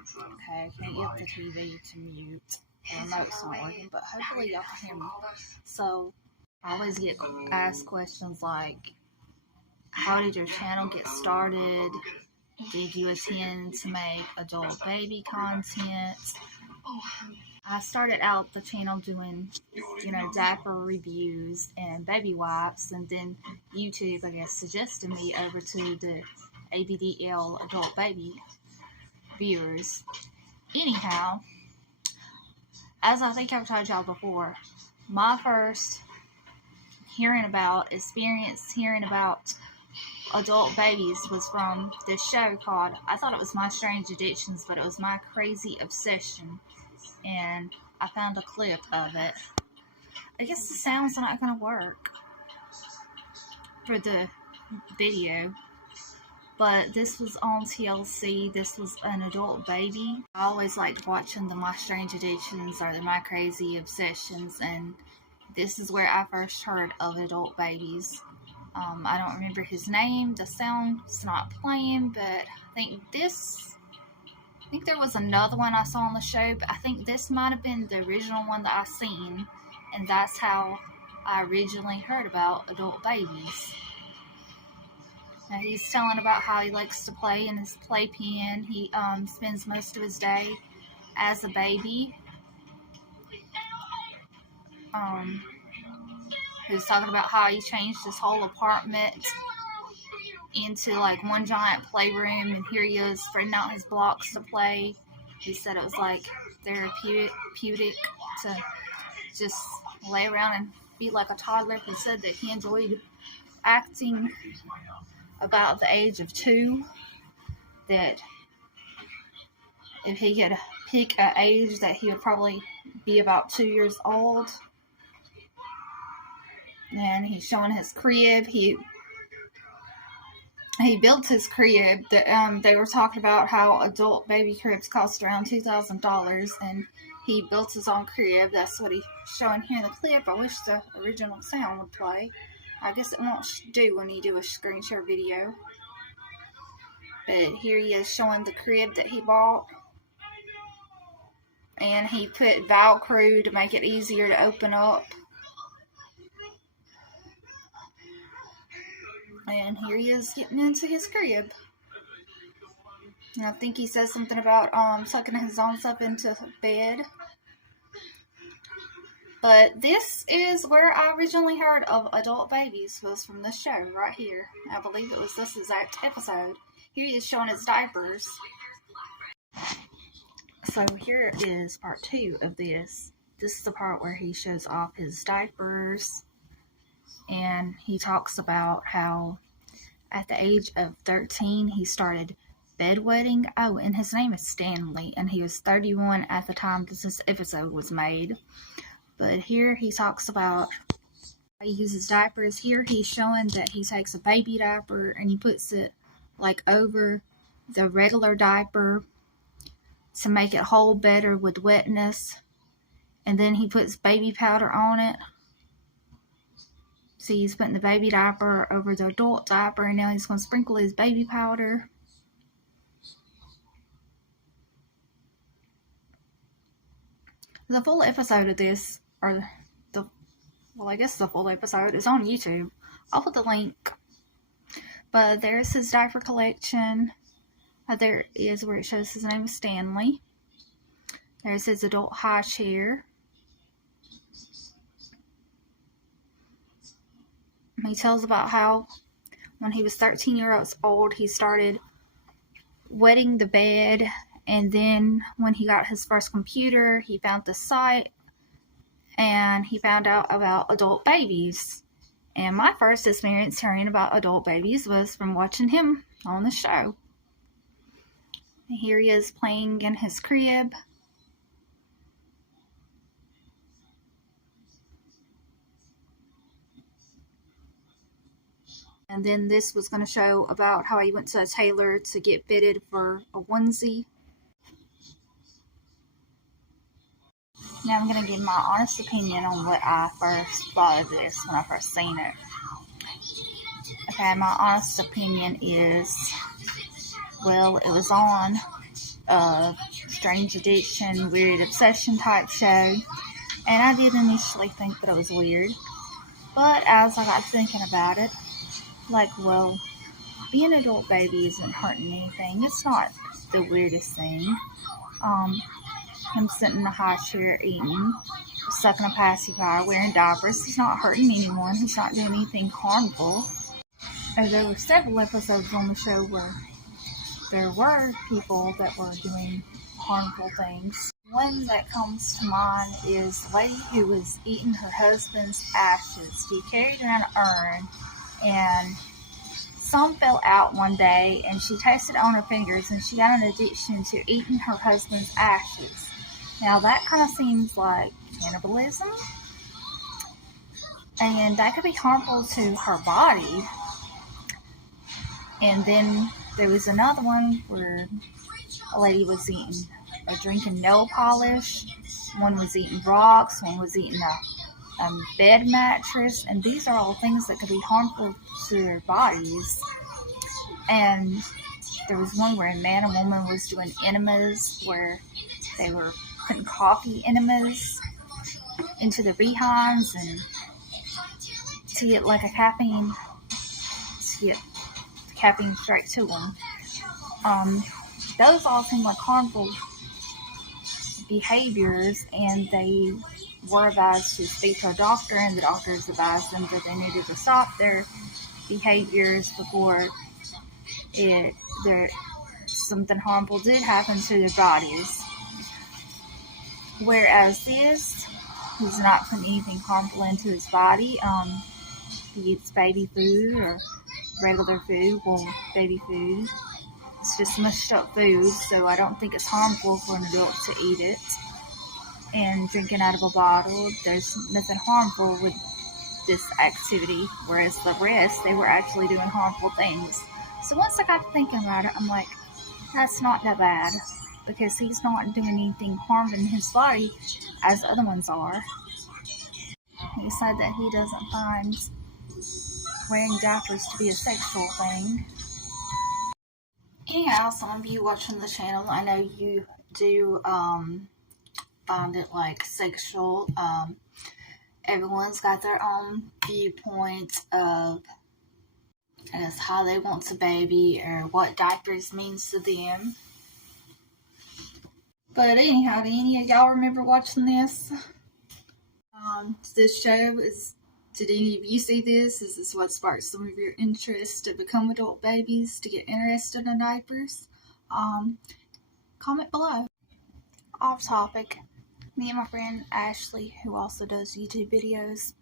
Okay, I can't get the TV to mute. The remote's not working, but hopefully y'all can hear me. So, I always get asked questions like, how did your channel get started? Did you intend to make adult baby content? I started out the channel doing, diaper reviews and baby wipes, and then YouTube, I guess, suggested me over to the ABDL adult baby viewers. Anyhow, as I think I've told y'all before, my first experience hearing about adult babies was from this show called, I thought it was My Strange Addictions, but it was My Crazy Obsession, and I found a clip of it. I guess the sound's not going to work for the video, but this was on TLC. This was an adult baby. I always liked watching the My Strange Addictions or the My Crazy Obsessions, and this is where I first heard of adult babies. I don't remember his name. The sound's not playing, but I think there was another one I saw on the show, but I think this might have been the original one that I seen, and that's how I originally heard about adult babies. Now, he's telling about how he likes to play in his playpen. He spends most of his day as a baby. He was talking about how he changed his whole apartment into like one giant playroom, and here he is spreading out his blocks to play. He said it was like therapeutic to just lay around and be like a toddler. He said that he enjoyed acting about the age of 2, that if he could pick an age, that he would probably be about 2 years old. And he's showing his crib. He built his crib. They were talking about how adult baby cribs cost around $2,000, and he built his own crib. That's what he's showing here in the clip. I wish the original sound would play. I guess it won't do when you do a screen share video. But here he is showing the crib that he bought. And he put Velcro to make it easier to open up. And here he is getting into his crib. And I think he says something about sucking his own stuff into bed. But this is where I originally heard of adult babies, was from this show right here. I believe it was this exact episode. Here he is showing his diapers. So here is part 2 of this. This is the part where he shows off his diapers. And he talks about how at the age of 13 he started bedwetting. Oh, and his name is Stanley, and he was 31 at the time this episode was made. But here he talks about how he uses diapers. Here he's showing that he takes a baby diaper and he puts it like over the regular diaper to make it hold better with wetness. And then he puts baby powder on it. See, he's putting the baby diaper over the adult diaper, and now he's going to sprinkle his baby powder. The full episode of this, I guess the full episode is on YouTube. I'll put the link. But there's his diaper collection. There is where it shows his name is Stanley. There's his adult high chair. He tells about how when he was 13 years old, he started wetting the bed, and then when he got his first computer, he found the site, and he found out about adult babies. And my first experience hearing about adult babies was from watching him on the show. And here he is playing in his crib. And then this was going to show about how he went to a tailor to get fitted for a onesie. Now I'm going to give my honest opinion on what I first thought of this when I first seen it. Okay, my honest opinion is, well, it was on strange addiction, weird obsession type show, and I did initially think that it was weird, but as I got thinking about it, like, well, being an adult baby isn't hurting anything. It's not the weirdest thing. Him sitting in a high chair eating, sucking a pacifier, wearing diapers, he's not hurting anyone. He's not doing anything harmful. And there were several episodes on the show where there were people that were doing harmful things. One that comes to mind is the lady who was eating her husband's ashes. She carried in an urn, and some fell out one day, and she tasted it on her fingers, and she got an addiction to eating her husband's ashes. Now that kind of seems like cannibalism, and that could be harmful to her body. And then there was another one where a lady was drinking nail polish, one was eating rocks, one was eating a bed mattress, and these are all things that could be harmful to their bodies. And there was one where a man and woman was doing enemas, where they were putting coffee enemas into their behinds and to get like a caffeine straight to them. Those all seem like harmful behaviors, and they were advised to speak to a doctor, and the doctors advised them that they needed to stop their behaviors before something harmful did happen to their bodies. Whereas this, he's not putting anything harmful into his body. He eats baby food or regular food. Well, baby food, it's just mushed up food, so I don't think it's harmful for an adult to eat it. And drinking out of a bottle, there's nothing harmful with this activity, whereas the rest, they were actually doing harmful things. So once I got thinking about it, I'm like, that's not that bad, because he's not doing anything harming his body as other ones are. He said that he doesn't find wearing diapers to be a sexual thing. Anyhow, some of you watching the channel, I know you do find it like sexual. Everyone's got their own viewpoint of, I guess, how they want to baby or what diapers means to them. But anyhow, do any of y'all remember watching this? This show is, did any of you see this? Is this what sparked some of your interest to become adult babies, to get interested in diapers? Comment below. Off topic, me and my friend Ashley, who also does YouTube videos,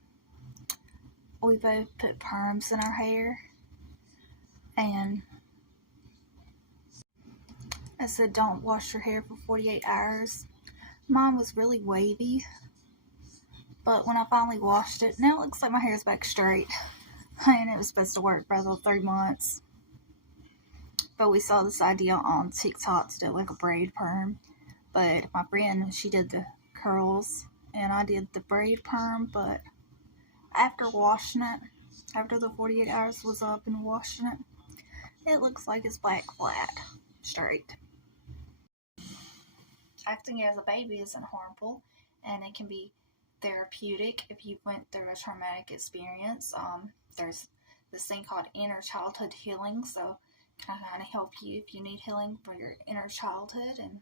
we both put perms in our hair, and I said don't wash your hair for 48 hours. Mine was really wavy, but when I finally washed it, now it looks like my hair's back straight, and it was supposed to work for about 3 months. But we saw this idea on TikTok to do like a braid perm, but my friend, she did the curls, and I did the braid perm. But after washing it, after the 48 hours was up and washing it, it looks like it's back flat, straight. Acting as a baby isn't harmful, and it can be therapeutic if you went through a traumatic experience. There's this thing called inner childhood healing, so it can kind of help you if you need healing for your inner childhood, and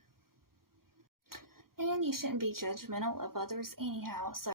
you shouldn't be judgmental of others anyhow. So